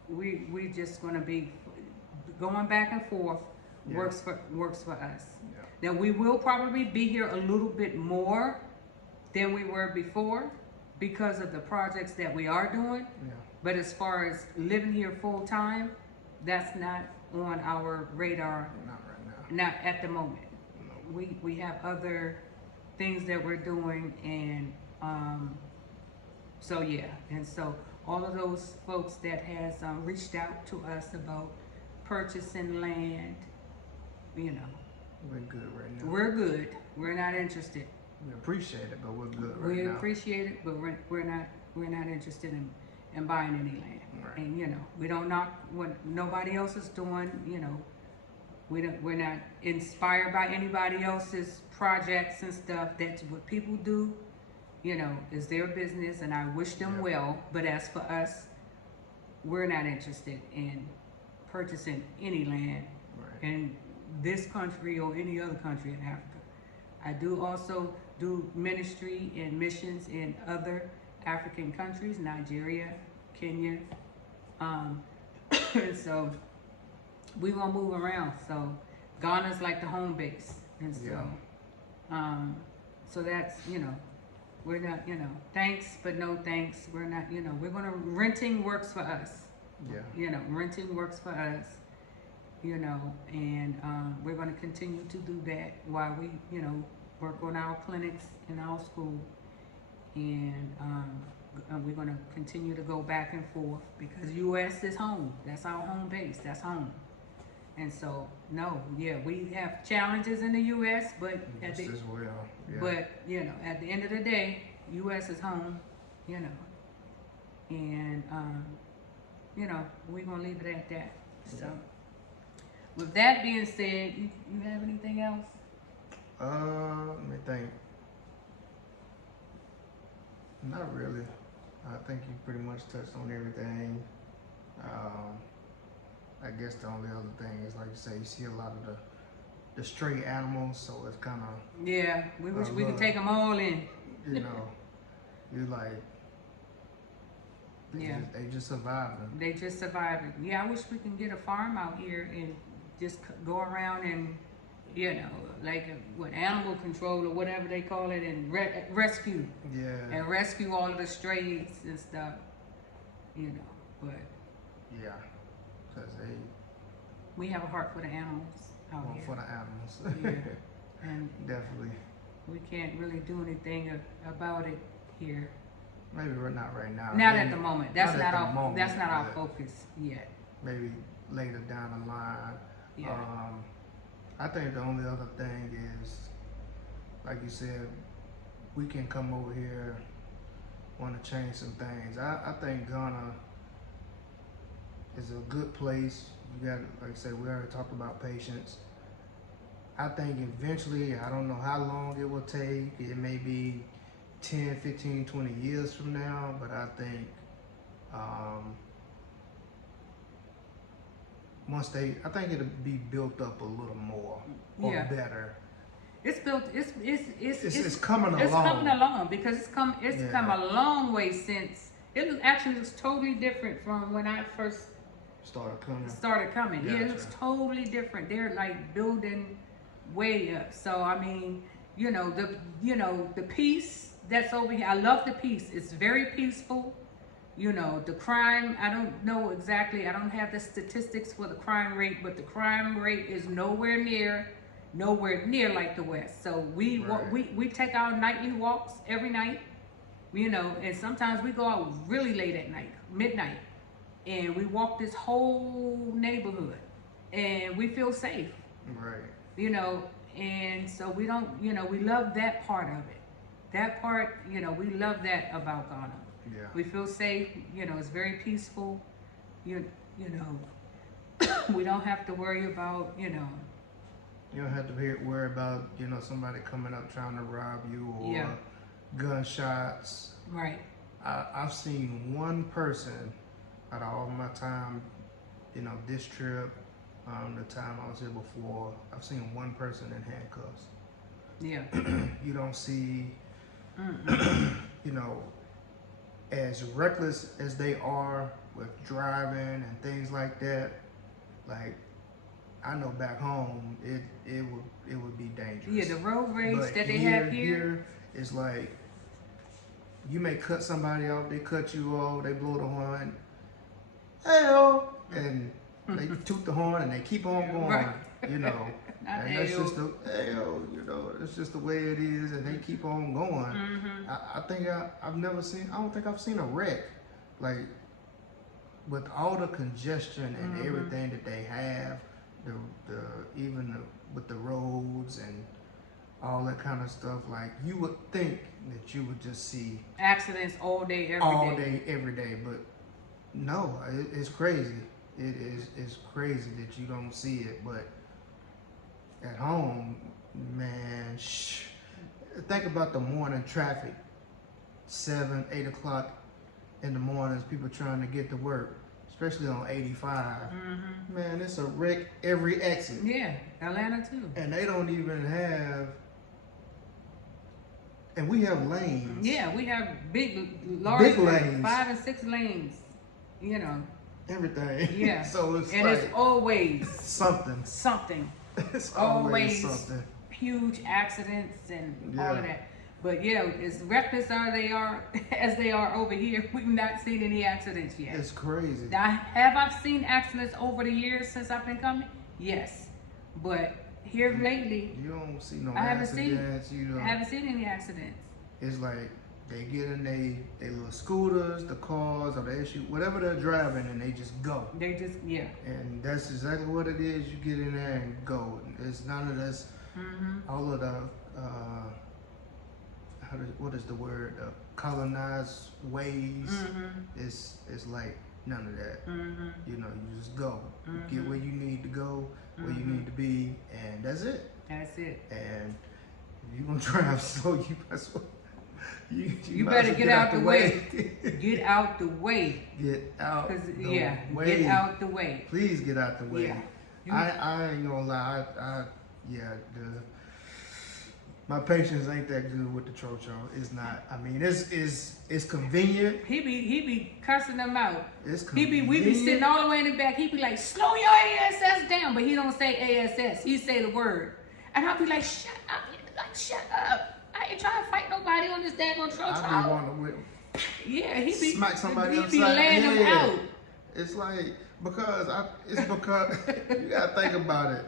we just going to be going back and forth. Yeah. Works for us. Yeah. Now, we will probably be here a little bit more than we were before because of the projects that we are doing. Yeah. But as far as living here full time, that's not on our radar. Not right now. Not at the moment. No. We have other things that we're doing, and so yeah. And so all of those folks that has reached out to us about purchasing land, we're good right now. we're good. We're not interested. We appreciate it, but we're good right We now. appreciate it, but we're not interested in buying any land. Right. And we don't knock what nobody else is doing. We're not inspired by anybody else's projects and stuff. That's what people do. Is their business, and I wish them well. But as for us, we're not interested in purchasing any land in this country or any other country in Africa. I do also do ministry and missions in other African countries, Nigeria, Kenya. And so we gonna move around. So Ghana's like the home base. And so, so that's, we're not, thanks, but no thanks. We're not, renting works for us. Yeah. Renting works for us, and we're going to continue to do that while we, work on our clinics and our school. And we're going to continue to go back and forth because U.S. is home. That's our home base. That's home. And so, we have challenges in the U.S., but at the end of the day, U.S. is home, and we're gonna leave it at that. So, with that being said, you have anything else? Let me think. Not really. I think you pretty much touched on everything. I guess the only other thing is, like you say, you see a lot of the stray animals, so it's kind of... Yeah, we wish we could take them all in. You're like... They just surviving. They just surviving. Yeah, I wish we can get a farm out here and just go around and, animal control or whatever they call it, and rescue. Yeah. And rescue all of the strays and stuff, but... Yeah. Because we have a heart for the animals out here. For the animals. Yeah. And Definitely. we can't really do anything about it here. Maybe we're not right now. Not Maybe, at the moment. That's not at the our. moment, That's not our but focus yet. maybe later down the line. Yeah. I think the only other thing is, like you said, we can come over here, want to change some things. I think Ghana is a good place. You got, like I said, we already talked about patience. I think eventually, I don't know how long it will take. It may be 10, 15, 20 years from now, but I think I think it'll be built up a little more or Yeah. better. It's built. It's coming along. It's coming along because it's come Yeah. a long way since. It actually looks totally different from when I first Started coming. Yeah, it looks Gotcha. totally different. They're like building way up. So I mean, the peace that's over here. I love the peace. It's very peaceful. The crime, I don't know exactly. I don't have the statistics for the crime rate, but the crime rate is nowhere near like the West. So we take our nightly walks every night, and sometimes we go out really late at night, midnight, and we walk this whole neighborhood, and we feel safe, Right. and so we don't, we love that part of it. That part, we love that about Ghana. Yeah. We feel safe, it's very peaceful, you know, we don't have to worry about, You don't have to worry about, somebody coming up trying to rob you or Yeah. gunshots. right. I've seen one person out of all my time, this trip, the time I was here before, I've seen one person in handcuffs. Yeah. You don't see, Mm-mm. as reckless as they are with driving and things like that, like, I know back home it would be dangerous. Yeah, the road rage But that they have here. is like, you may cut somebody off, they cut you off, they blow the horn, hey-oh, and they toot the horn and they keep on going, Right. And that's Hey-oh. just it's just the way it is, and they keep on going. Mm-hmm. I think I don't think I've seen a wreck, like, with all the congestion and Mhm. everything that they have, with the roads and all that kind of stuff, like, you would think that you would just see Accidents all day, every day. all day, every day, but no, it's crazy. It's crazy that you don't see it, but at home, man, think about the morning traffic, 7, 8 o'clock in the mornings, people trying to get to work, especially on 85. Mm-hmm. Man, it's a wreck every exit. Yeah, Atlanta too. And they don't even have, and we have lanes. Yeah, we have large lanes. 5 and 6 lanes. Everything. Yeah. So it's And like it's always something. something. It's Always always something. Huge accidents and all of Yeah. that. But yeah, as reckless as they are over here, we've not seen any accidents yet. It's crazy. Now, have I seen accidents over the years since I've been coming? Yes. But here lately, You don't see no I haven't seen- accidents. I haven't seen any accidents. It's like they get in they little scooters, the cars, or the SUV, whatever they're driving, and they just go. They just, yeah. And that's exactly what it is. You get in there and go. It's none of this, Mm-hmm. all of the, what is the word? Colonized ways. Mm-hmm. It's like none of that. Mm-hmm. You just go. You get Mhm. where you need to go, where you Mhm. need to be, and that's it. That's it. And if you're gonna drive slow, you might as well. You might better as well get out the way. Get out the way. Get out Cause the yeah, way. get out the way. Please get out the way. Yeah. You- I ain't gonna lie. My patience ain't that good with the trocho. It's not. I mean, it's convenient. He be cussing them out. It's We convenient. be sitting all the way in the back. He be like, slow your ASS down, but he don't say ASS. He say the word, and I'll be like, shut up, like shut up. I ain't trying to fight nobody on this daggone I be trocho. wanting to whip. Yeah, he be Smack somebody he upside be the laying them head. out. It's like because you gotta think about it.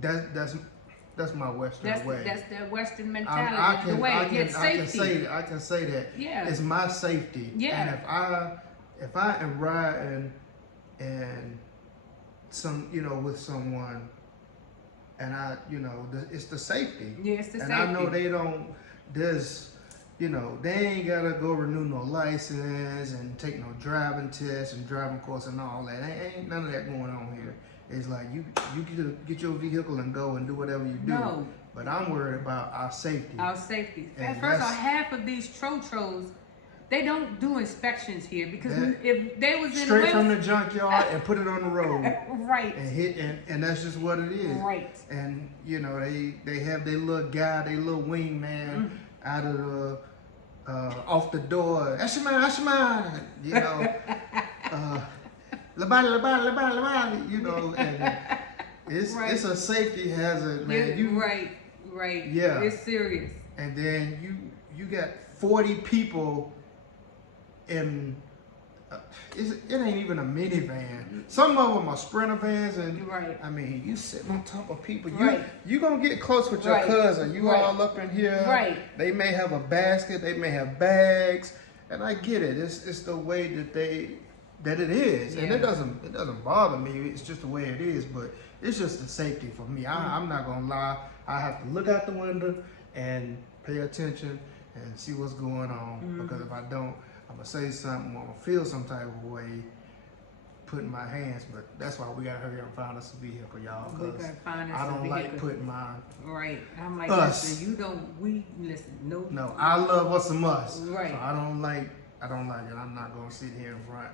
that's my Western way. That's the Western I mentality. can The way I it's can safety. I can say that. Yeah. It's my safety. Yeah. And if I am riding and with someone, and it's the safety. Yeah, it's the and safety. I know they don't. They ain't gotta go renew no license and take no driving tests and driving course and all that. Ain't none of that going on here. It's like you get your vehicle and go and do whatever you do. No. But I'm worried about our safety. Our safety. And First of all, half of these trotros, they don't do inspections here because if they was in straight from the junkyard and put it on the road. Right. And hit and that's just what it is. Right. And they have their little guy, their little wingman out of the off the door. That's your man. And it's a safety hazard, man. Right. Yeah. It's serious. And then you got 40 people in. It ain't even a minivan. Some of them are Sprinter vans, and I mean, you sitting on top of people. You gonna get close with your cousin. You all up in here. Right. They may have a basket. They may have bags, and I get it. It's the way that it is, and it doesn't bother me. It's just the way it is. But it's just the safety for me. I'm not gonna lie. I have to look out the window and pay attention and see what's going on, because if I don't, I'm gonna say something, or I'm gonna feel some type of way putting my hands. But that's why we gotta hurry up and find us a vehicle, y'all. Because I don't like putting my I'm like, us. listen, listen. No, I love us a must. Right. So I don't like it. I'm not gonna sit here in front.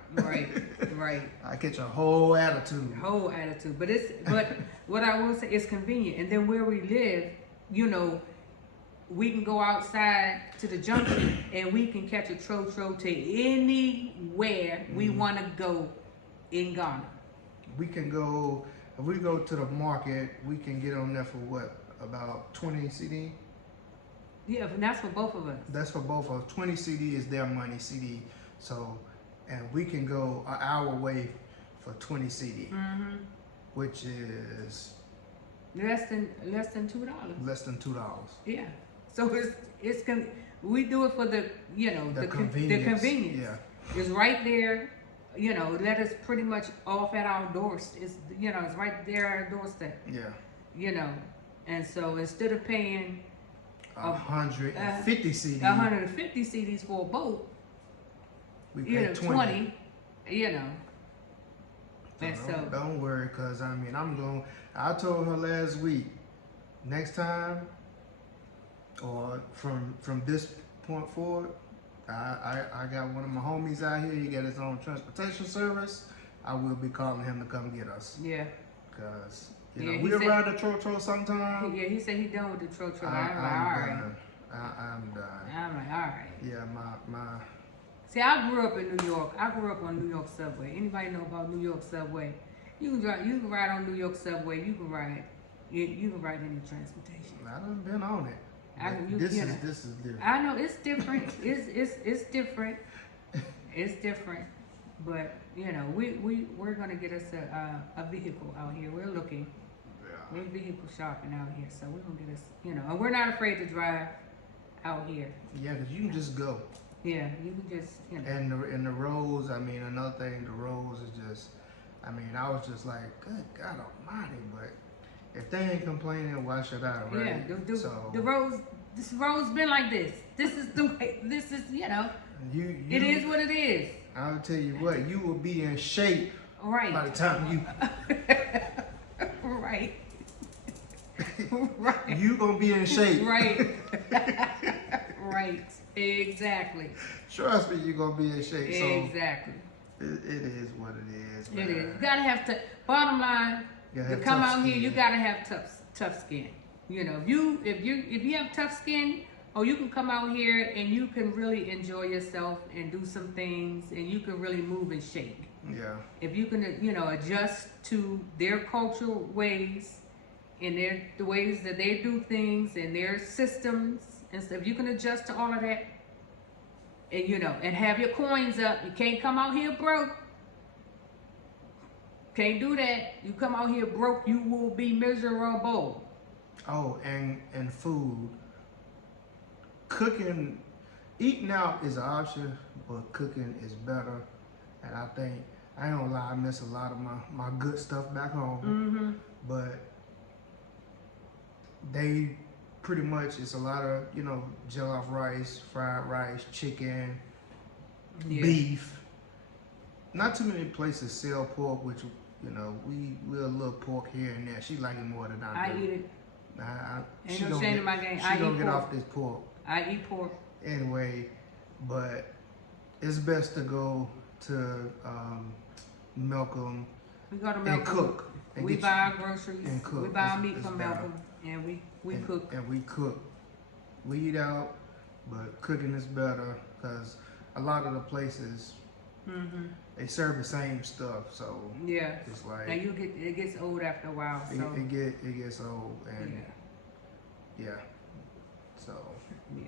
Right. I get your whole attitude. But what I will say is convenient. And then where we live, we can go outside to the junction and we can catch a trotro to anywhere we want to go in Ghana. We can go, if we go to the market, we can get on there for what, about 20 CD? Yeah, and that's for both of us. That's for both of us. 20 CD is their money CD. So, and we can go an hour away for 20 CD, which is less than $2. Less than $2. Yeah. So we do it for the convenience. Yeah. It's right there. Let us pretty much off at our doorstep. It's right there at our doorstep. Yeah. And so instead of paying 150 CDs. 150 CDs for a boat, we pay 20. And so don't worry, cause I told her last week, next time, or from this point forward, I got one of my homies out here. He got his own transportation service. I will be calling him to come get us. Yeah. Cause we'll ride the trotro sometime. Yeah, he said he done with the trotro. I'm done. I'm done. I'm like, all right. Yeah, my. See, I grew up in New York. I grew up on New York subway. Anybody know about New York subway? You can ride on New York subway. You can ride any transportation. I done been on it. This is different. I know it's different. it's different. It's different. But we're gonna get us a vehicle out here. We're looking. Yeah. We're vehicle shopping out here, so we're gonna get us. And we're not afraid to drive out here. Yeah, cause you can just go. Yeah, you can just And the roads. Another thing, the roads is just. I was just like, good God Almighty, but if they ain't complaining, why should I? Right? Yeah, the roads. This road's been like this. This is the way. This is it is what it is. I'll tell you what, you will be in shape by the time you. Right. You gonna be in shape. Right. Right. Exactly. Trust me, you gonna be in shape. Exactly. So it is what it is. Man. It is. You gotta have to. Bottom line, to come out here, you gotta have tough skin. If you have tough skin, you can come out here and you can really enjoy yourself and do some things, and you can really move and shake. Yeah. If you can, adjust to their cultural ways and the ways that they do things and their systems and stuff, if you can adjust to all of that, and and have your coins up. You can't come out here broke. Can't do that. You come out here broke, you will be miserable. Oh, and food. Cooking, eating out is an option, but cooking is better. And I think, I ain't gonna lie, I miss a lot of my good stuff back home. Mm-hmm. But they pretty much, it's a lot of, you know, jollof rice, fried rice, chicken, beef. Not too many places sell pork, which, you know, we'll look pork here and there. She like it more than I do. I eat it. She Ain't no gonna shame get, in my game. she I gonna eat get pork. off this pork. I eat pork. Anyway, but it's best to go to Malcolm We go to and Malcolm. cook. And We get buy our groceries. and cook. We buy our It's- meat it's from better. Malcolm, and we cook. And we cook. We eat out, but cooking is better because a lot of the places Mm-hmm. they serve the same stuff, so Yeah. it's like Now it gets old after a while. So it gets old, and yeah. So, yeah.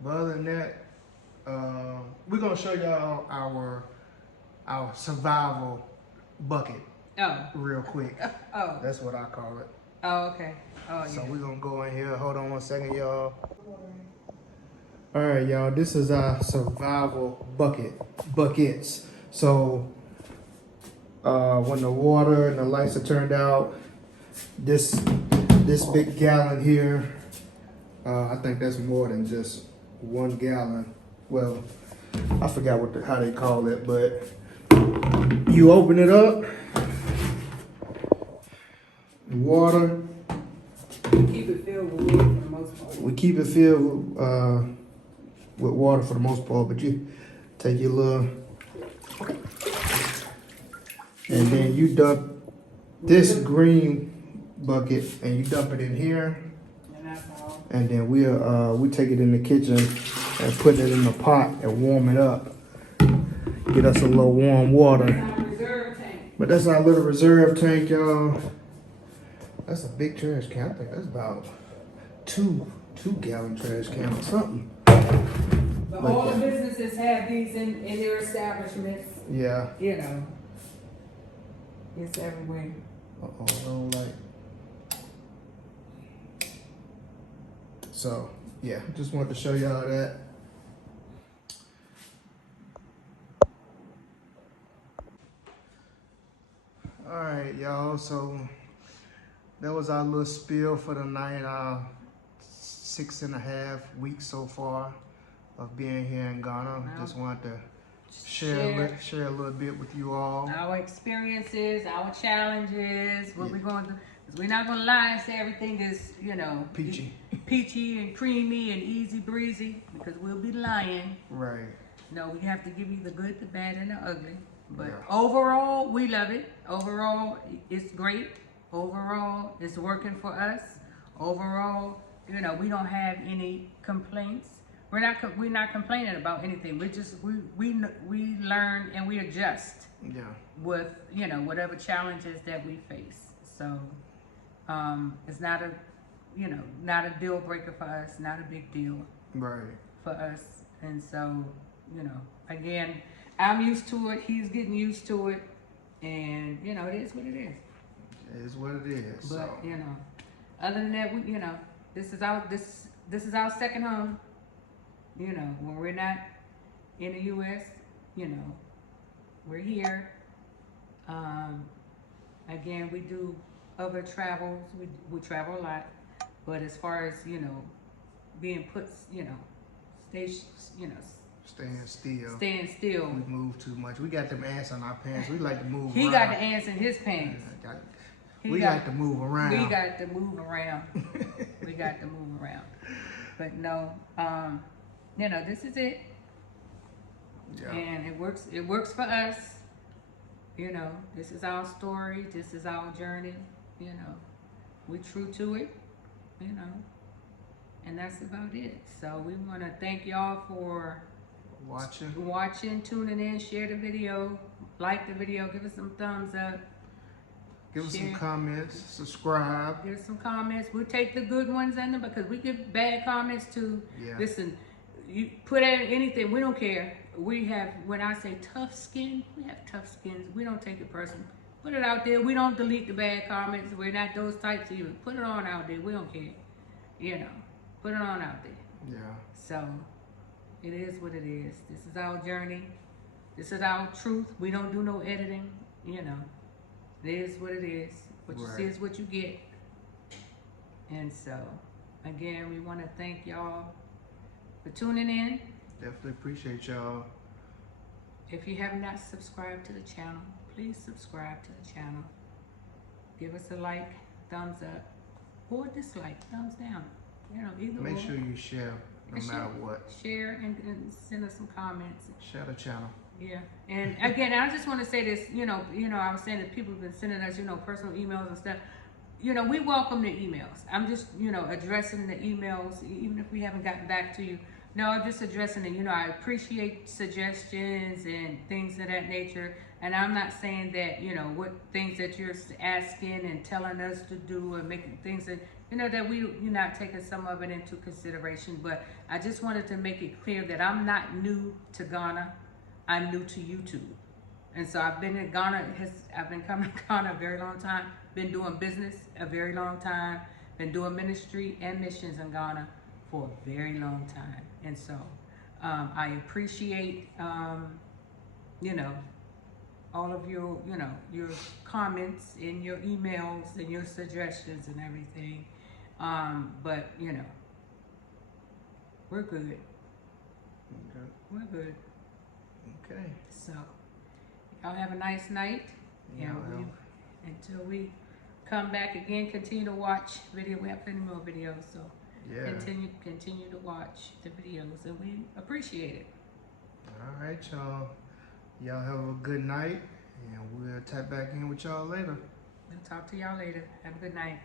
but other than that, we're gonna show y'all our survival bucket Oh. real quick. Oh. That's what I call it. Oh. Okay. Oh So yeah. we're gonna go in here. Hold on one second, y'all. All right, y'all. This is our survival buckets. So when the water and the lights are turned out, this big gallon here, I think that's more than just 1 gallon. Well, I forgot how they call it, but you open it up, water. Keep it filled with water for the most part. We keep it filled with water for the most part, but you take your little, and then you dump this green bucket and you dump it in here, And that's all. and then we take it in the kitchen and put it in the pot and warm it up. Get us a little warm water. That's our reserve tank. But that's our little reserve tank, y'all. That's a big trash can. I think that's about two gallon trash can or something. But Like all that. the businesses have these in their establishments. Yeah. You know, it's everywhere. Uh-oh, I don't like. So, yeah, just wanted to show y'all that. All right, y'all, so that was our little spiel for the night. 6.5 weeks so far of being here in Ghana. Wow. Just wanted to share a little bit with you all. Our experiences, our challenges, what Yeah. we're going through. 'Cause we're not gonna lie and say everything is, you know, peachy and creamy and easy breezy, because we'll be lying. Right. No, we have to give you the good, the bad, and the ugly. But Yeah. overall, we love it. Overall, it's great. Overall, it's working for us. Overall, you know, we don't have any complaints. We're not complaining about anything. We learn and we adjust Yeah. with, you know, whatever challenges that we face. So it's not a deal breaker for us, not a big deal Right. for us. And so, you know, again, I'm used to it, he's getting used to it, and you know, it is what it is. It is what it is. But So. you know, other than that, you know, this is our second home. You know, when we're not in the U.S., you know, we're here. Again, we do other travels. We travel a lot, but as far as, you know, being put, you know, Staying still. staying still. We move too much. We got them ants on our pants. We like to move He around. got the ants in his pants. We like to move around. We got to move around. We got to move around. But no, you know, this is it. Yeah. And it works for us. You know, this is our story, this is our journey, you know. We're true to it, you know. And that's about it. So we want to thank y'all for watching, tuning in, share the video, like the video, give us some thumbs up. Give us some comments, subscribe. Give us some comments. We'll take the good ones in them, because we get bad comments too. Yeah. Listen, you put out anything, we don't care. We have, when I say tough skin, we have tough skins. We don't take it personal. Put it out there. We don't delete the bad comments. We're not those types of even. Put it on out there. We don't care. You know, put it on out there. Yeah. So, it is what it is. This is our journey. This is our truth. We don't do no editing. You know, it is what it is. What you see is what you get. And so, again, we want to thank y'all for tuning in. Definitely appreciate y'all. If you have not subscribed to the channel, please subscribe to the channel. Give us a like, thumbs up, or dislike, thumbs down. You know, either Make or. sure you share no matter what. Share and send us some comments. Share the channel. Yeah, and again, I just want to say this. You know, I was saying that people have been sending us, personal emails and stuff. We welcome the emails. I'm just, addressing the emails, even if we haven't gotten back to you. No, I'm just addressing it. I appreciate suggestions and things of that nature. And I'm not saying that, what things that you're asking and telling us to do and making things that, that you're not taking some of it into consideration. But I just wanted to make it clear that I'm not new to Ghana. I'm new to YouTube. And so I've been in Ghana, I've been coming to Ghana a very long time, been doing business a very long time, been doing ministry and missions in Ghana for a very long time. And so I appreciate, all of your, your comments and your emails and your suggestions and everything. But, we're good. Okay. We're good. Okay. So, y'all have a nice night. Yeah, And until we come back again, continue to watch video. We have plenty more videos, so yeah. continue to watch the videos, and we appreciate it. All right, y'all. Y'all have a good night, and we'll tap back in with y'all later. We'll talk to y'all later. Have a good night.